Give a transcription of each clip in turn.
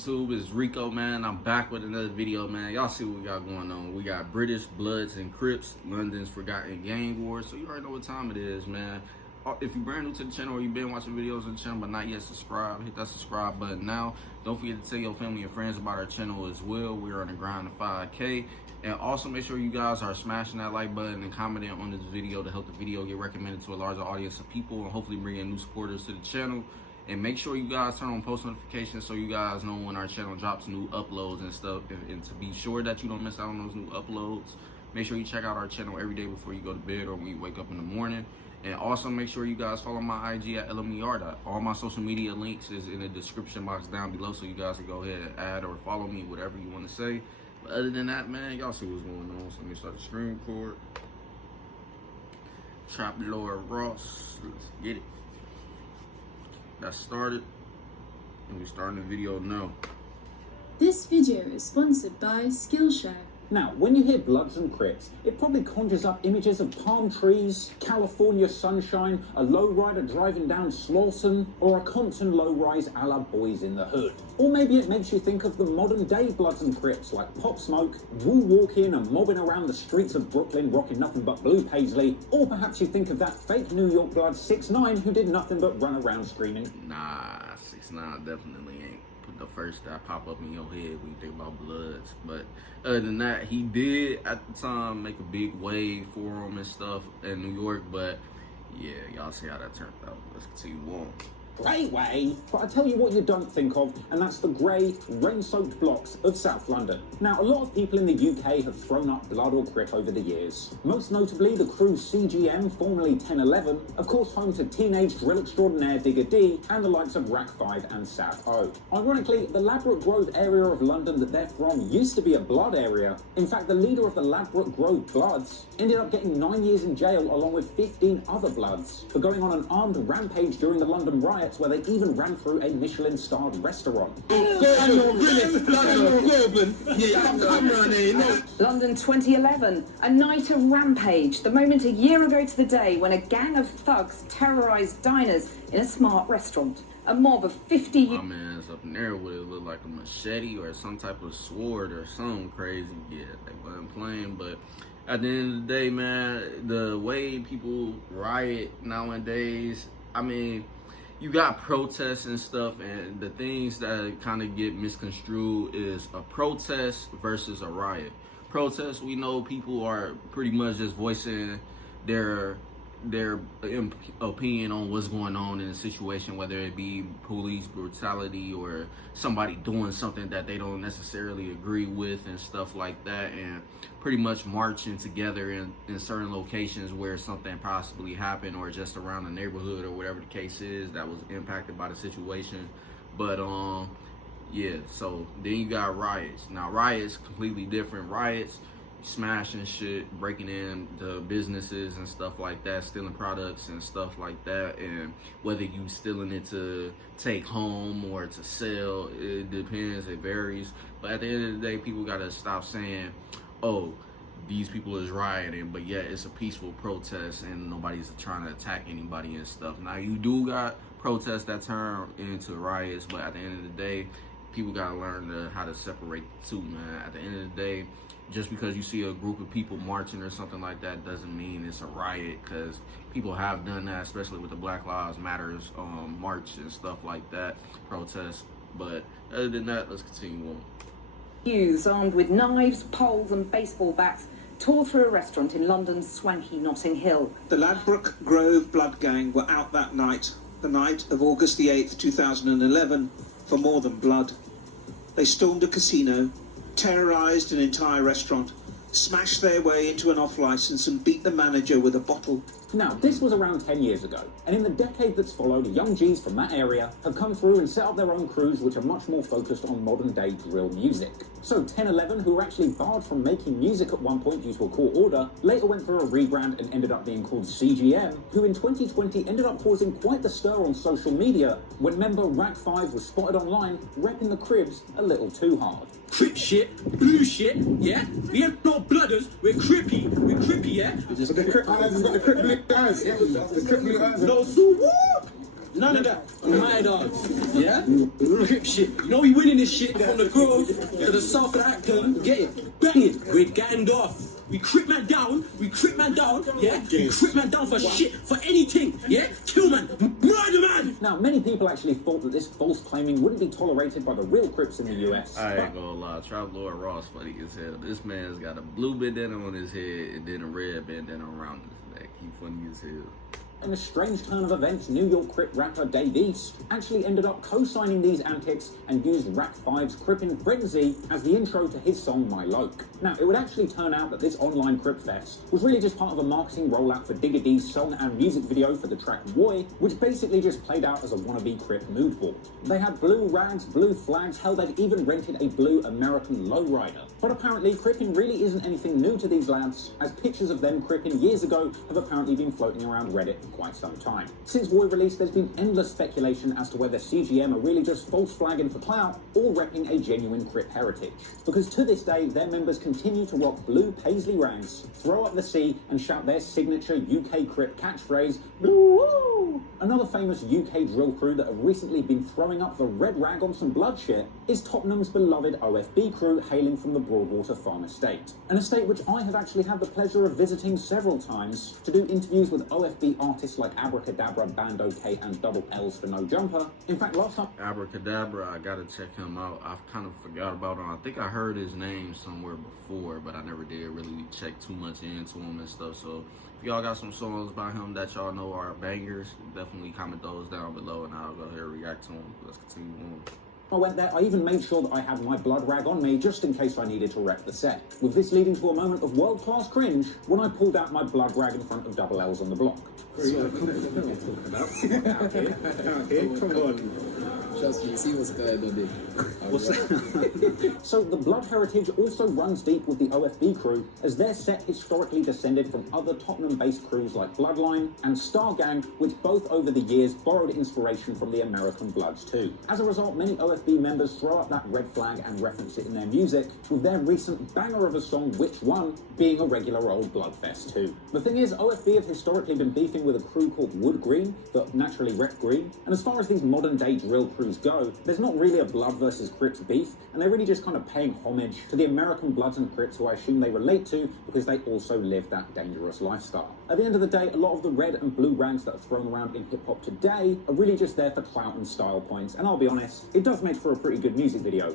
YouTube is Rico, man. I'm back with another video, man. Y'all see what we got going on. We got British Bloods and Crips, London's Forgotten Gang War. So you already know what time it is, man. If you're brand new to the channel or you've been watching videos on the channel but not yet subscribed, hit that subscribe button now. Don't forget to tell your family and friends about our channel as well. We're on the grind to 5K. And also make sure you guys are smashing that like button and commenting on this video to help the video get recommended to a larger audience of people and hopefully bring in new supporters to the channel. And make sure you guys turn on post notifications so you guys know when our channel drops new uploads and stuff. And to be sure that you don't miss out on those new uploads, make sure you check out our channel every day before you go to bed or when you wake up in the morning. And also make sure you guys follow my IG at LMERico. All my social media links is in the description box down below, so you guys can go ahead and add or follow me, whatever you want to say. But other than that, man, y'all see what's going on. So let me start the screen record. Trap Lord Ross. Let's get it. That started, and we're starting the video now. This video is sponsored by Skillshare. Now, when you hear Bloods and Crips, it probably conjures up images of palm trees, California sunshine, a lowrider driving down Slauson, or a Compton low-rise a la Boys in the Hood. Or maybe it makes you think of the modern-day Bloods and Crips like Pop Smoke, woo walking and mobbing around the streets of Brooklyn rocking nothing but blue paisley. Or perhaps you think of that fake New York Blood 6ix9ine who did nothing but run around screaming. Nah, 6ix9ine definitely ain't the first that pop up in your head when you think about Bloods. But other than that, he did at the time make a big wave for him and stuff in New York. But yeah, y'all see how that turned out. Let's continue on. Great way. But I tell you what you don't think of, and that's the grey, rain-soaked blocks of South London. Now, a lot of people in the UK have thrown up Blood or Crip over the years. Most notably, the crew Cgm, formerly 1011, of course home to teenage drill extraordinaire Digga D, and the likes of Rack 5 and South O. Ironically, the Ladbroke Grove area of London that they're from used to be a Blood area. In fact, the leader of the Ladbroke Grove Bloods ended up getting 9 years in jail along with 15 other Bloods for going on an armed rampage during the London riots, where they even ran through a Michelin-starred restaurant. London 2011, a night of rampage, the moment a year ago to the day when a gang of thugs terrorised diners in a smart restaurant. A mob of 50... My man's up in there with it looked like a machete or some type of sword or something crazy. Yeah, they wasn't playing, but at the end of the day, man, the way people riot nowadays, I mean, you got protests and stuff, and the things that kind of get misconstrued is a protest versus a riot. Protest, we know people are pretty much just voicing their opinion on what's going on in a situation, whether it be police brutality or somebody doing something that they don't necessarily agree with and stuff like that, and pretty much marching together in certain locations where something possibly happened or just around the neighborhood or whatever the case is that was impacted by the situation. But yeah, so then you got riots. Now riots completely different. Riots, smashing shit, breaking into businesses and stuff like that, stealing products and stuff like that, and whether you stealing it to take home or to sell, it depends, it varies. But at the end of the day, people gotta stop saying, oh, these people is rioting, but yet it's a peaceful protest and nobody's trying to attack anybody and stuff. Now you do got protests that turn into riots, but at the end of the day, people gotta learn how to separate the two, man. At the end of the day, just because you see a group of people marching or something like that doesn't mean it's a riot, because people have done that, especially with the Black Lives Matters march and stuff like that, protests. But other than that, let's continue on. Youths armed with knives, poles and baseball bats tore through a restaurant in London's swanky Notting Hill. The Ladbroke Grove Blood Gang were out that night, the night of August the 8th, 2011, for more than blood. They stormed a casino, terrorised an entire restaurant, smashed their way into an off-licence and beat the manager with a bottle. Now, this was around 10 years ago, and in the decade that's followed, young G's from that area have come through and set up their own crews which are much more focused on modern-day drill music. So 1011, who were actually barred from making music at one point due to a court order, later went through a rebrand and ended up being called Cgm, who in 2020 ended up causing quite the stir on social media when member Rack 5 was spotted online repping the Cribs a little too hard. Crip shit, blue shit, yeah? We ain't no blooders, we're crippy, yeah? Just the Crip eyes has got the Crip blue eyes. Yeah, the Crip blue eyes. No, so what? None of that. My dogs, yeah? Crip shit. You know we winning this shit from the Grove to the south of Acton. Get it? Bang it. We're ganged off. We Crip man down, yeah? We Crip man down for shit, for anything, yeah? Kill man, murder man! Now, many people actually thought that this false claiming wouldn't be tolerated by the real Crips in the US. I ain't gonna lie, Trap Lord Ross funny as hell. This man's got a blue bandana on his head and then a red bandana around his neck. He funny as hell. In a strange turn of events, New York Crip rapper Dave East actually ended up co-signing these antics and used Rack 5's Crippin' Frenzy as the intro to his song My Loke. Now, it would actually turn out that this online Crip fest was really just part of a marketing rollout for Digga D's song and music video for the track Boy, which basically just played out as a wannabe Crip mood board. They had blue rags, blue flags, hell, they'd even rented a blue American lowrider. But apparently, Crippin' really isn't anything new to these lads, as pictures of them Crippin' years ago have apparently been floating around Reddit for quite some time. Since Boy release, there's been endless speculation as to whether CGM are really just false flagging for clout or repping a genuine Crip heritage. Because to this day, their members continue to rock blue paisley rags, throw up the C and shout their signature UK Crip catchphrase, "Blue!" Another famous UK drill crew that have recently been throwing up the red rag on some blood shit is Tottenham's beloved OFB crew hailing from the Broadwater Farm Estate. An estate which I have actually had the pleasure of visiting several times to do interviews with OFB artists like Abracadabra, Band OK and Double L's for No Jumper. In fact, last time... Abracadabra, I gotta check him out. I've kind of forgot about him. I think I heard his name somewhere before, but I never did really check too much into him and stuff. So if y'all got some songs by him that y'all know are bangers, definitely comment those down below and I'll go ahead and react to them. Let's continue on. I went there, I even made sure that I had my blood rag on me just in case I needed to wreck the set. With this leading to a moment of world-class cringe when I pulled out my blood rag in front of Double L's on the block. Come on. Trust me, see what's going on there. So the blood heritage also runs deep with the OFB crew, as their set historically descended from other Tottenham-based crews like Bloodline and Star Gang, which both over the years borrowed inspiration from the American Bloods too. As a result, many OFB members throw up that red flag and reference it in their music, with their recent banger of a song, Which One, being a regular old Bloodfest too. The thing is, OFB have historically been beefing with a crew called Wood Green, that naturally rep green, and as far as these modern day drill crews go, there's not really a Blood versus Crips beef, and they're really just kind of paying homage to the American Bloods and Crips who I assume they relate to because they also live that dangerous lifestyle. At the end of the day, a lot of the red and blue rags that are thrown around in hip-hop today are really just there for clout and style points, and I'll be honest, it does make for a pretty good music video.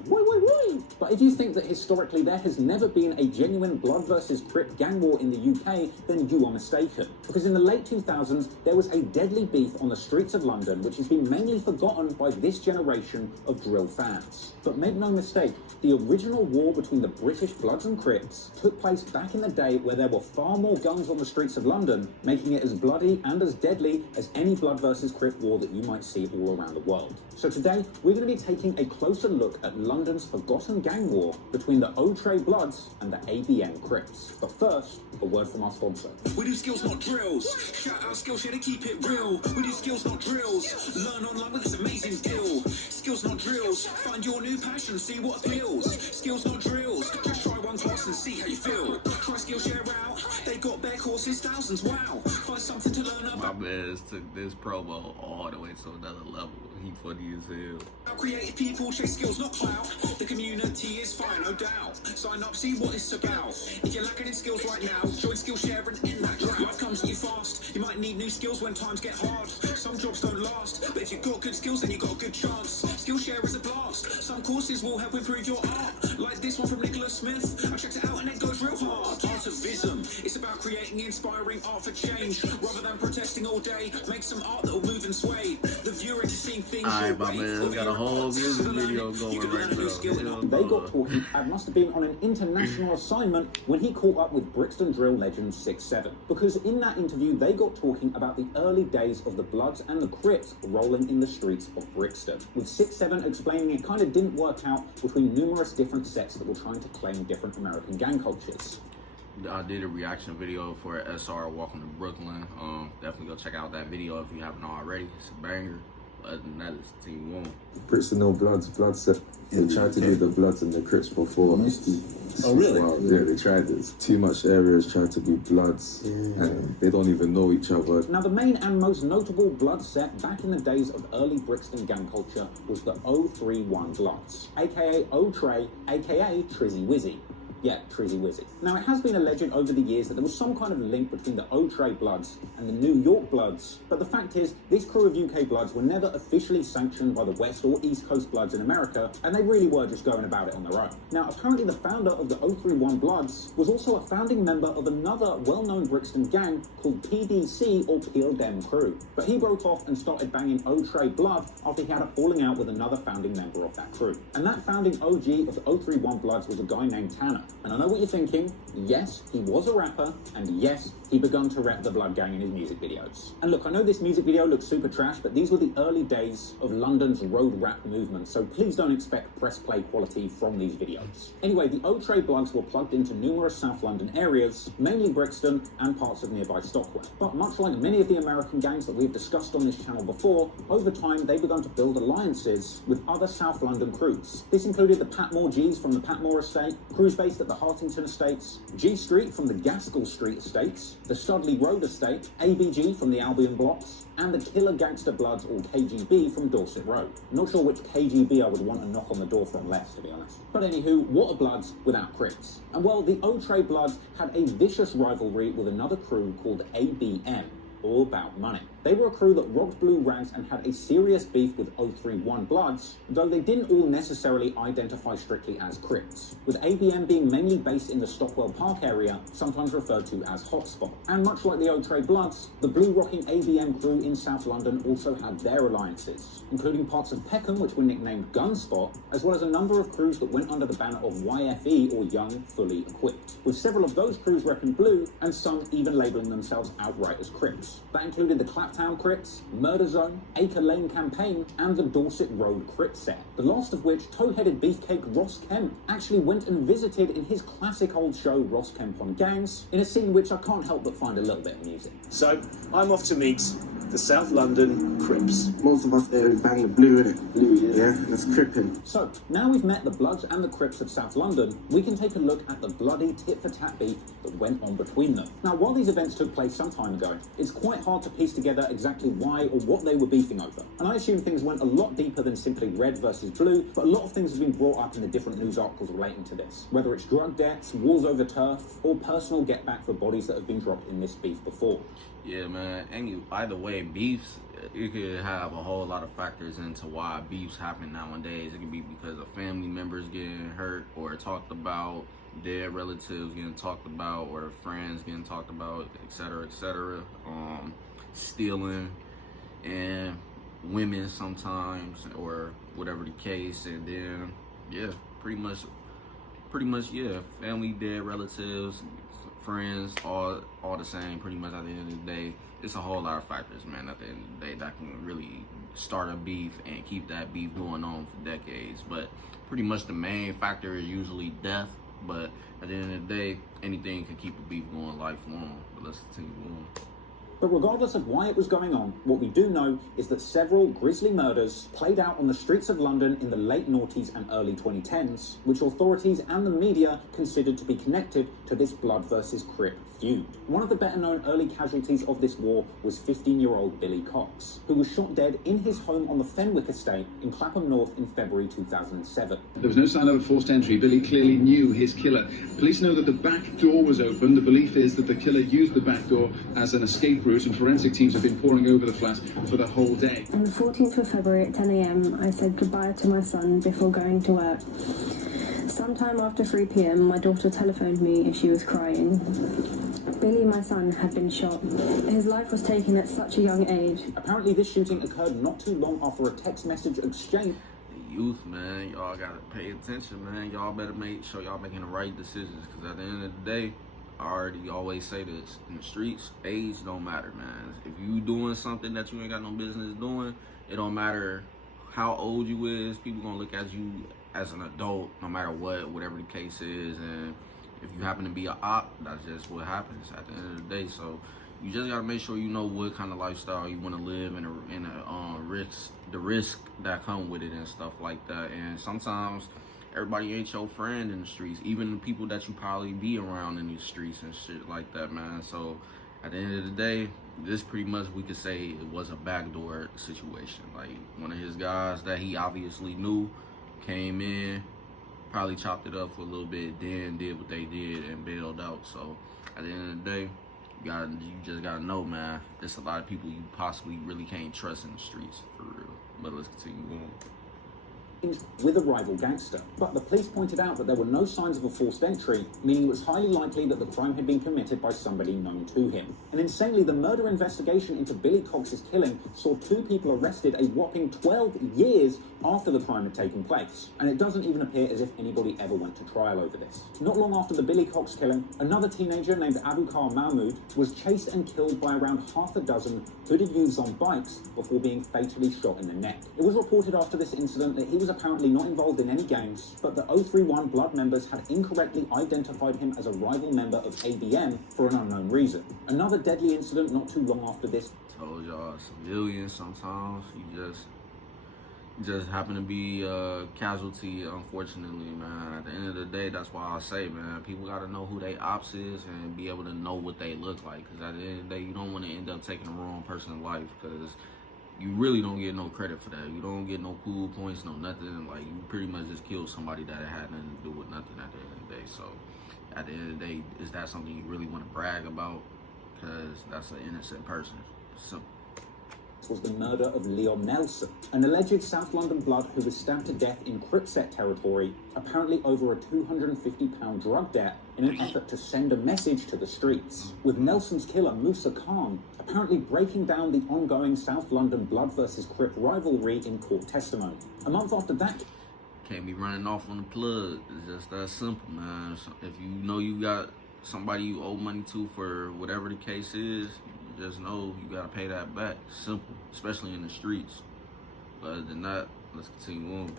But if you think that historically there has never been a genuine Blood versus Crip gang war in the UK, then you are mistaken. Because in the late 2000s, there was a deadly beef on the streets of London, which has been mainly forgotten by this generation of drill fans. But make no mistake, the original war between the British Bloods and Crips took place back in the day where there were far more guns on the streets of London, making it as bloody and as deadly as any Blood versus Crip war that you might see all around the world. So today, we're going to be taking a closer look at London's forgotten gang war between the Outre Bloods and the ABN Crips. But first, a word from our sponsor. We do skills, not drills. Shout out Skillshare to keep it real. We do skills, not drills. Learn online with this amazing skill. Skills, not drills. Find your new passion, see what appeals. Skills, not drills. Just try one class and see how you feel. Try Skillshare out. They got bare courses, thousands, wow. Find something to learn about. My man took this promo all the way to another level. He funny as hell. Creative people chase skills, not clout. The community is fine, no doubt. Sign up, see what it's about. If you're lacking in skills right now, join Skillshare and in that drought. Life comes at you fast. You might need new skills when times get hard. Some jobs don't last, but if you've got good skills, then you've got a good chance. Skillshare is a blast. Some courses will help improve your art. Like this one from Nicholas Smith. I checked it out and it goes real hard. Artivism. It's about creating inspiring art for change. Rather than protesting all day, make some art that'll move and sway. The viewer to seeing things. Alright, my man, got a whole music video going right now. They got talking and must have been on an international assignment when he caught up with Brixton drill legend 6-7. Because in that interview, they got talking about the early days of the Bloods and the Crips rolling in the streets of Brixton, with 6-7 explaining it kind of didn't work out between numerous different sets that were trying to claim different American gang cultures. I did a reaction video for SR Welcome to Brooklyn. Definitely go check out that video if you haven't already. It's a banger. other than that, it's Team 1. Brits and no Bloods, Bloods set. They tried to do the Bloods and the Crips before. Oh, really? Wow, yeah, they tried it. Too much areas tried to be Bloods, and they don't even know each other. Now, the main and most notable Blood set back in the days of early Brixton gang culture was the 031 Bloods, aka O-Tray, aka Trizzy Wizzy. Yeah, Trizzy Wizzy. Now, it has been alleged over the years that there was some kind of link between the O-Tray Bloods and the New York Bloods, but the fact is, this crew of UK Bloods were never officially sanctioned by the West or East Coast Bloods in America, and they really were just going about it on their own. Now, apparently the founder of the 031 Bloods was also a founding member of another well-known Brixton gang called PDC, or Peel Dem Crew, but he broke off and started banging O-Tray Blood after he had a falling out with another founding member of that crew. And that founding OG of the 031 Bloods was a guy named Tanner. And I know what you're thinking, yes, he was a rapper, and yes, he begun to rap the Blood Gang in his music videos. And look, I know this music video looks super trash, but these were the early days of London's road rap movement, so please don't expect press play quality from these videos. Anyway, the O-Tray Bloods were plugged into numerous South London areas, mainly Brixton and parts of nearby Stockwell. But much like many of the American gangs that we've discussed on this channel before, over time they began to build alliances with other South London crews. This included the Patmore Gs from the Patmore estate, crews based at the Hartington estates, G Street from the Gaskell Street estates, the Studley Road estate, ABG from the Albion blocks, and the Killer Gangster Bloods, or KGB, from Dorset Road. Not sure which KGB I would want to knock on the door from less, to be honest. But anywho, what are Bloods without Crips? And well, the O-Tray Bloods had a vicious rivalry with another crew called ABM, all about money. They were a crew that rocked blue ranks and had a serious beef with 031 Bloods, though they didn't all necessarily identify strictly as Crips, with ABM being mainly based in the Stockwell Park area, sometimes referred to as Hotspot. And much like the O-Tray Bloods, the blue-rocking ABM crew in South London also had their alliances, including parts of Peckham, which were nicknamed Gunspot, as well as a number of crews that went under the banner of YFE, or Young Fully Equipped, with several of those crews repping blue, and some even labelling themselves outright as Crips. That included the Claptown Crips, Murder Zone, Acre Lane Campaign, and the Dorset Road Crip set, the last of which toe-headed beefcake Ross Kemp actually went and visited in his classic old show Ross Kemp on Gangs, in a scene which I can't help but find a little bit amusing. So, I'm off to meet the South London Crips. Most of us there bang the blue, innit? Blue, yeah, that's cripping. So, now we've met the Bloods and the Crips of South London, we can take a look at the bloody tit-for-tat beef that went on between them. Now, while these events took place some time ago, it's quite hard to piece together exactly why or what they were beefing over. And I assume things went a lot deeper than simply red versus blue, but a lot of things have been brought up in the different news articles relating to this, whether it's drug debts, wars over turf, or personal get-back for bodies that have been dropped in this beef before. Yeah, man. Either way, beefs, it could have a whole lot of factors into why beefs happen nowadays. It could be because of family members getting hurt or talked about, dead relatives getting talked about, or friends getting talked about, etc., etc. Stealing and women sometimes, or whatever the case. And then, yeah, pretty much, yeah, family, dead relatives, friends, all the same, pretty much. At the end of the day, it's a whole lot of factors, man, at the end of the day, that can really start a beef and keep that beef going on for decades. But pretty much the main factor is usually death, but at the end of the day, anything can keep a beef going lifelong. But let's continue on. But regardless of why it was going on, what we do know is that several grisly murders played out on the streets of London in the late noughties and early 2010s, which authorities and the media considered to be connected to this Blood versus Crip feud. One of the better-known early casualties of this war was 15-year-old Billy Cox, who was shot dead in his home on the Fenwick estate in Clapham North in February 2007. There was no sign of a forced entry. Billy clearly knew his killer. Police know that the back door was open. The belief is that the killer used the back door as an escape route, and forensic teams have been poring over the flat for the whole day. On the 14th of February at 10 a.m, I said goodbye to my son before going to work. Sometime after 3 p.m, my daughter telephoned me and she was crying. Billy, my son, had been shot. His life was taken at such a young age. Apparently this shooting occurred not too long after a text message exchange. Youth, man, y'all gotta pay attention, man. Y'all better make sure y'all making the right decisions, because at the end of the day, I already always say this, in the streets, age don't matter, man. If you doing something that you ain't got no business doing, it don't matter how old you is, people gonna look at you as an adult, no matter what, whatever the case is. And if you happen to be an op, that's just what happens at the end of the day. So you just gotta make sure you know what kind of lifestyle you want to live and the risk that come with it and stuff like that. And sometimes everybody ain't your friend in the streets, even the people that you probably be around in these streets and shit like that, man. So at the end of the day, this pretty much we could say it was a backdoor situation. Like one of his guys that he obviously knew came in, probably chopped it up for a little bit, then did what they did and bailed out. So at the end of the day, you just gotta know, man, there's a lot of people you possibly really can't trust in the streets, for real. But let's continue on. With a rival gangster, but the police pointed out that there were no signs of a forced entry, meaning it was highly likely that the crime had been committed by somebody known to him. And insanely, the murder investigation into Billy Cox's killing saw 2 people arrested a whopping 12 years after the crime had taken place. And it doesn't even appear as if anybody ever went to trial over this. Not long after the Billy Cox killing, another teenager named Abukar Mahmood was chased and killed by around half a dozen hooded youths on bikes before being fatally shot in the neck. It was reported after this incident that he was apparently not involved in any gangs, but the 031 Blood members had incorrectly identified him as a rival member of ABM for an unknown reason. Another deadly incident not too long after this. Told y'all, civilians sometimes you just happen to be a casualty, unfortunately, man. At the end of the day, that's why I say, man, people gotta know who they ops is and be able to know what they look like. Because at the end of the day, you don't want to end up taking the wrong person's life, because you really don't get no credit for that. You don't get no cool points, no nothing. Like, you pretty much just killed somebody that had nothing to do with nothing at the end of the day. So at the end of the day, is that something you really want to brag about? Because that's an innocent person. Simple. Was the murder of Leon Nelson, an alleged South London Blood who was stabbed to death in Crip set territory, apparently over a £250 drug debt in an effort to send a message to the streets, with Nelson's killer Musa Khan apparently breaking down the ongoing South London Blood versus Crip rivalry in court testimony. A month after that, can't be running off on the plug. It's just that simple, man. So if you know you got somebody you owe money to for whatever the case is, just know you gotta pay that back. Simple, especially in the streets. But other than that, let's continue on.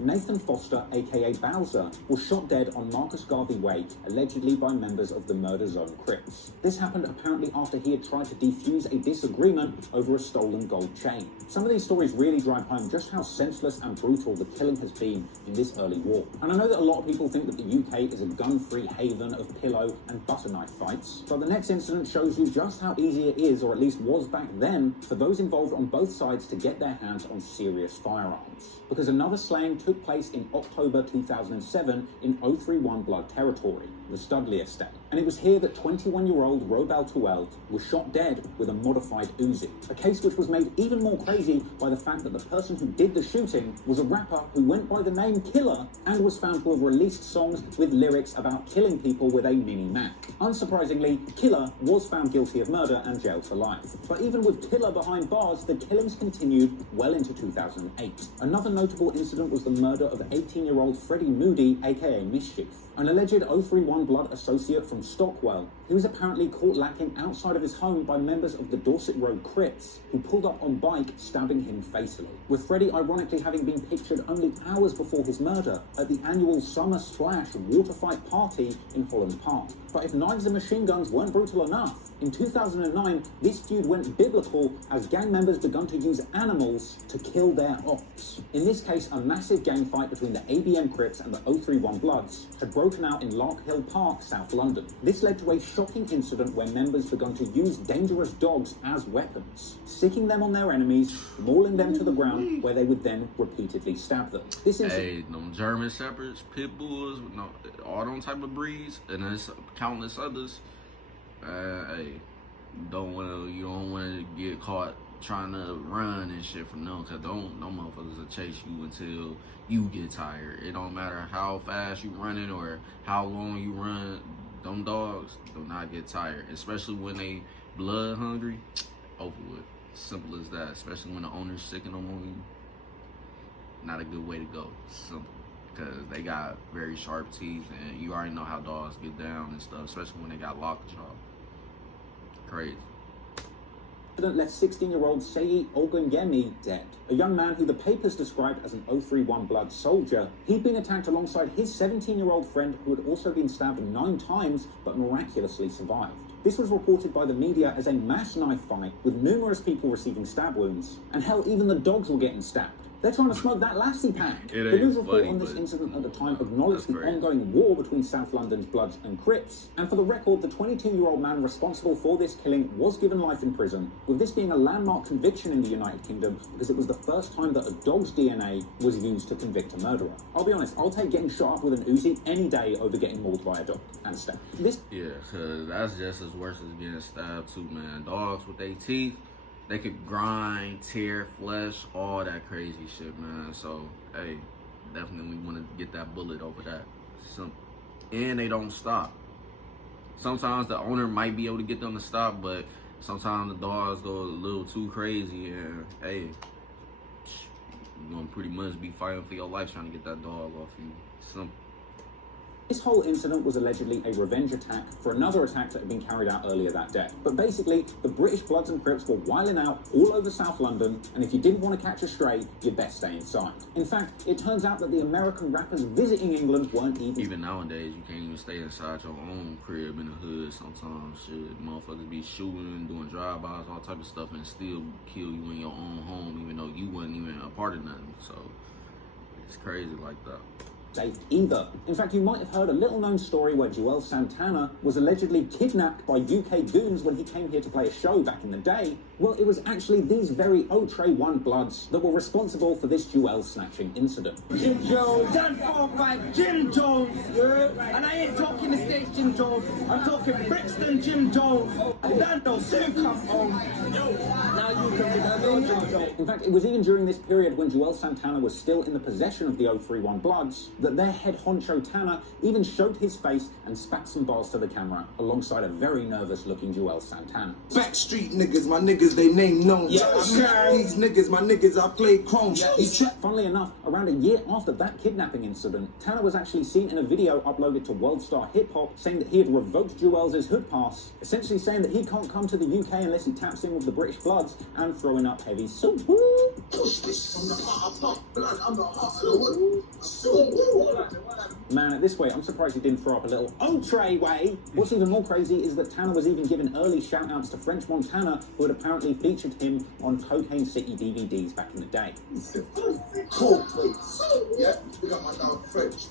Nathan Foster, aka Bowser, was shot dead on Marcus Garvey Way, allegedly by members of the Murder Zone Crips. This happened apparently after he had tried to defuse a disagreement over a stolen gold chain. Some of these stories really drive home just how senseless and brutal the killing has been in this early war. And I know that a lot of people think that the UK is a gun-free haven of pillow and butter knife fights, but the next incident shows you just how easy it is, or at least was back then, for those involved on both sides to get their hands on serious firearms. Because another slaying took place in October 2007 in 031 Blood territory, the Studley estate. And it was here that 21-year-old Robel Tueld was shot dead with a modified Uzi. A case which was made even more crazy by the fact that the person who did the shooting was a rapper who went by the name Killer and was found to have released songs with lyrics about killing people with a mini Mac. Unsurprisingly, Killer was found guilty of murder and jailed for life. But even with Killer behind bars, the killings continued well into 2008. Another notable incident was the murder of 18-year-old Freddie Moody, aka Mischief, an alleged 031 Blood associate from Stockwell. He was apparently caught lacking outside of his home by members of the Dorset Road Crips, who pulled up on bike, stabbing him fatally, with Freddie ironically having been pictured only hours before his murder at the annual Summer Splash water fight party in Holland Park. But if knives and machine guns weren't brutal enough, in 2009, this feud went biblical as gang members began to use animals to kill their ops. In this case, a massive gang fight between the ABM Crips and the 031 Bloods had broken out in Lark Hill Park, South London. This led to a shocking incident where members began to use dangerous dogs as weapons, sicking them on their enemies, mauling them to the ground, where they would then repeatedly stab them. Hey, them German Shepherds, Pit Bulls, all them type of breeds, and there's countless others. Hey, you don't want to get caught trying to run and shit from them, because no motherfuckers will chase you until you get tired. It don't matter how fast you running or how long you run, them dogs do not get tired, especially when they blood hungry. Over with. Simple as that. Especially when the owner's sicking them on you. Not a good way to go. Simple. Because they got very sharp teeth, and you already know how dogs get down and stuff, especially when they got lockjaw. Crazy. left 16-year-old Seyi Ogunyemi dead, a young man who the papers described as an 031 Blood soldier. He'd been attacked alongside his 17-year-old friend who had also been stabbed 9 times but miraculously survived. This was reported by the media as a mass knife fight with numerous people receiving stab wounds, and hell, even the dogs were getting stabbed. They're trying to smoke that lassie pack. The news report on this incident at the time acknowledged the ongoing war between South London's Bloods and Crips, and for the record, the 22-year-old man responsible for this killing was given life in prison, with this being a landmark conviction in the United Kingdom because it was the first time that a dog's DNA was used to convict a murderer. I'll be honest, I'll take getting shot up with an Uzi any day over getting mauled by a dog and stabbed. Yeah, cause that's just as worse as getting stabbed too, man. Dogs with their teeth, they could grind, tear flesh, all that crazy shit, man. So, hey, definitely want to get that bullet over that. And they don't stop. Sometimes the owner might be able to get them to stop, but sometimes the dogs go a little too crazy, and hey, you're gonna pretty much be fighting for your life trying to get that dog off you. This whole incident was allegedly a revenge attack for another attack that had been carried out earlier that day. But basically, the British Bloods and Crips were wilding out all over South London, and if you didn't want to catch a stray, you'd best stay inside. In fact, it turns out that the American rappers visiting England weren't even nowadays, you can't even stay inside your own crib in the hood sometimes. Shit, motherfuckers be shooting, doing drive-bys, all type of stuff, and still kill you in your own home, even though you wasn't even a part of nothing. So, it's crazy like that. Safe either. In fact, you might have heard a little-known story where Juelz Santana was allegedly kidnapped by UK goons when he came here to play a show back in the day. Well, it was actually these very 031 Bloods that were responsible for this Juelz snatching incident. Jim Jones, Dan 45, Jim Jones, yeah. And I ain't talking the States Jim Jones, I'm talking Brixton Jim Jones, and Dan don't soon come home. Now you can be the Jim Jones. In fact, it was even during this period when Juelz Santana was still in the possession of the 031 Bloods that their head honcho Tanner even showed his face and spat some bars to the camera alongside a very nervous-looking Juelz Santana. Backstreet niggas, my niggas, they name known. Yeah, these niggas, my niggas, I play chrome. Funnily enough, around a year after that kidnapping incident, Tanner was actually seen in a video uploaded to World Star Hip Hop saying that he had revoked Juelz's hood pass, essentially saying that he can't come to the UK unless he taps in with the British Bloods and throwing up heavy soup. Man, at this way, I'm surprised he didn't throw up a little "Outre way." What's even more crazy is that Tanner was even given early shout-outs to French Montana, who had apparently featured him on Cocaine City DVDs back in the day. Cold plates. Yeah, we got my dog French.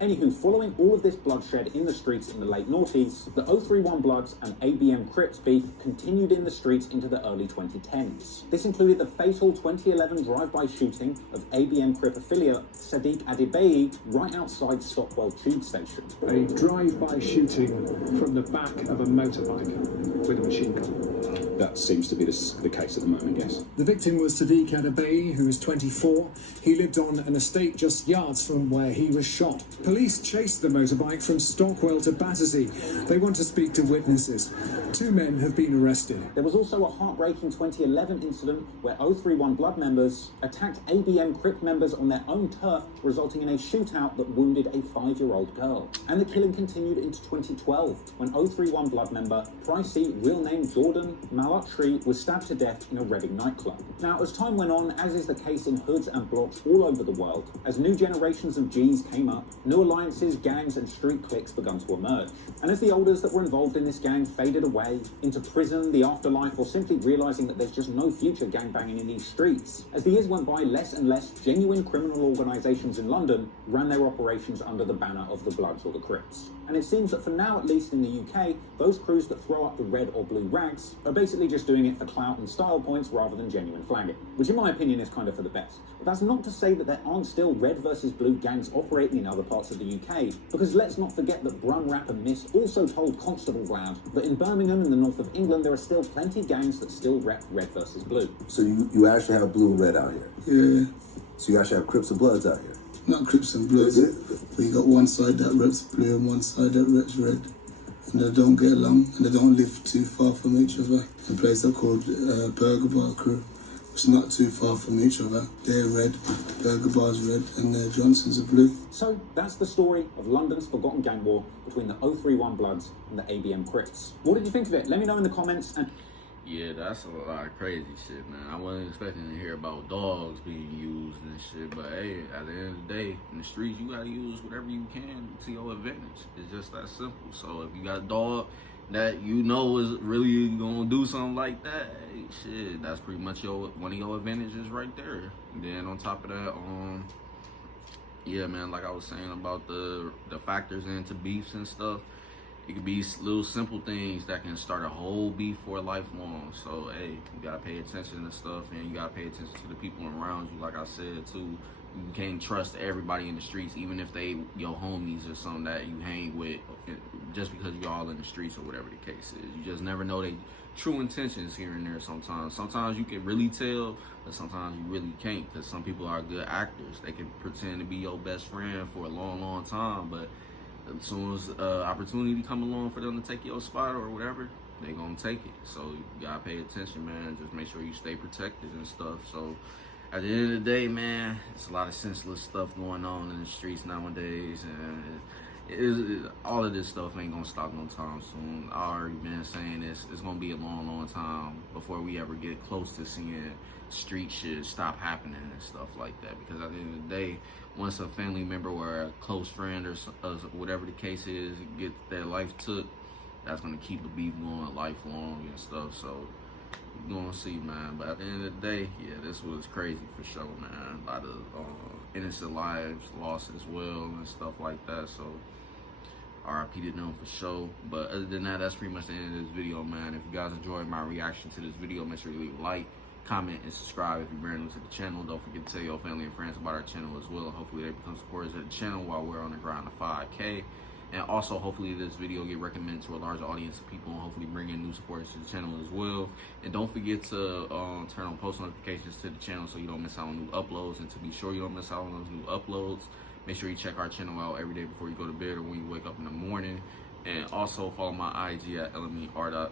Anywho, following all of this bloodshed in the streets in the late noughties, the 031 Bloods and ABM Crips beef continued in the streets into the early 2010s. This included the fatal 2011 drive-by shooting of ABM Crip affiliate Sadiq Adebayi right outside Stockwell Tube Station. A drive-by shooting from the back of a motorbike with a machine gun. That seems to be the case at the moment, yes. The victim was Sadiq Adebayi, who was 24. He lived on an estate just yards from where he was shot. Police chased the motorbike from Stockwell to Battersea. They want to speak to witnesses. 2 men have been arrested. There was also a heartbreaking 2011 incident where 031 Blood members attacked ABM Crip members on their own turf, resulting in a shootout that wounded a 5-year-old girl. And the killing continued into 2012, when 031 Blood member Pricey, real name Jordan Malutry, was stabbed to death in a Reading nightclub. Now, as time went on, as is the case in hoods and blocks all over the world, as new generations of Gs came up, new alliances, gangs and street cliques begun to emerge. And as the elders that were involved in this gang faded away into prison, the afterlife, or simply realising that there's just no future gangbanging in these streets, as the years went by, less and less genuine criminal organisations in London ran their operations under the banner of the Bloods or the Crips. And it seems that for now, at least in the UK, those crews that throw up the red or blue rags are basically just doing it for clout and style points rather than genuine flagging, which in my opinion is kind of for the best. But that's not to say that there aren't still red versus blue gangs operating in other parts of the UK, because let's not forget that Brum rapper Mist also told Constable Glad that in Birmingham in the north of England there are still plenty of gangs that still rep red versus blue. So you actually have blue and red out here? Yeah. So you actually have Crips and Bloods out here? Not Crips and Bloods, but you got one side that reps blue and one side that reps red. And they don't get along and they don't live too far from each other. A place called Burger Bar Crew. It's not too far from each other. They're red, Burger Bar's red, and their Johnsons are blue. So that's the story of London's forgotten gang war between the 031 Bloods and the ABM Crips. What did you think of it? Let me know in the comments. And yeah, that's a lot of crazy shit, man. I wasn't expecting to hear about dogs being used and shit, but hey, at the end of the day, in the streets, you gotta use whatever you can to your advantage. It's just that simple. So if you got a dog that you know is really gonna do something like that, hey, shit, that's pretty much one of your advantages right there. And then on top of that, yeah, man, like I was saying about the factors into beefs and stuff, it could be little simple things that can start a whole beef for lifelong. So hey, you gotta pay attention to stuff, and you gotta pay attention to the people around you. Like I said too, you can't trust everybody in the streets, even if they your homies or something that you hang with, just because you're all in the streets or whatever the case is. You just never know they true intentions here and there sometimes. Sometimes you can really tell, but sometimes you really can't, because some people are good actors. They can pretend to be your best friend for a long, long time, but as soon as opportunity come along for them to take your spot or whatever, they gonna take it. So you gotta pay attention, man. Just make sure you stay protected and stuff. So at the end of the day, man, it's a lot of senseless stuff going on in the streets nowadays, and all of this stuff ain't gonna stop no time soon. I already been saying this. It's gonna be a long, long time before we ever get close to seeing street shit stop happening and stuff like that. Because at the end of the day, once a family member or a close friend or whatever the case is get their life took, that's gonna keep the beef going lifelong and stuff. So you're gonna see, man. But at the end of the day, yeah, this was crazy for sure, man. A lot of innocent lives lost as well and stuff like that. So RIP to them for sure. But other than that, that's pretty much the end of this video, man. If you guys enjoyed my reaction to this video, make sure you leave a like, comment, and subscribe if you're brand new to the channel. Don't forget to tell your family and friends about our channel as well. Hopefully they become supporters of the channel while we're on the grind to 5K. And also, hopefully this video get recommended to a larger audience of people, and hopefully bring in new supporters to the channel as well. And don't forget to turn on post notifications to the channel so you don't miss out on new uploads. And to be sure you don't miss out on those new uploads, make sure you check our channel out every day before you go to bed or when you wake up in the morning. And also follow my IG at LMERico.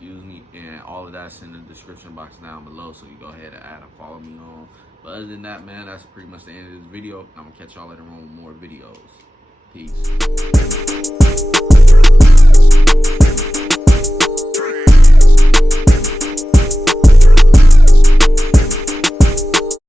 And all of that's in the description box down below, so you go ahead and add and follow me on. But other than that, man, that's pretty much the end of this video. I'm gonna catch y'all later on with more videos. Peace.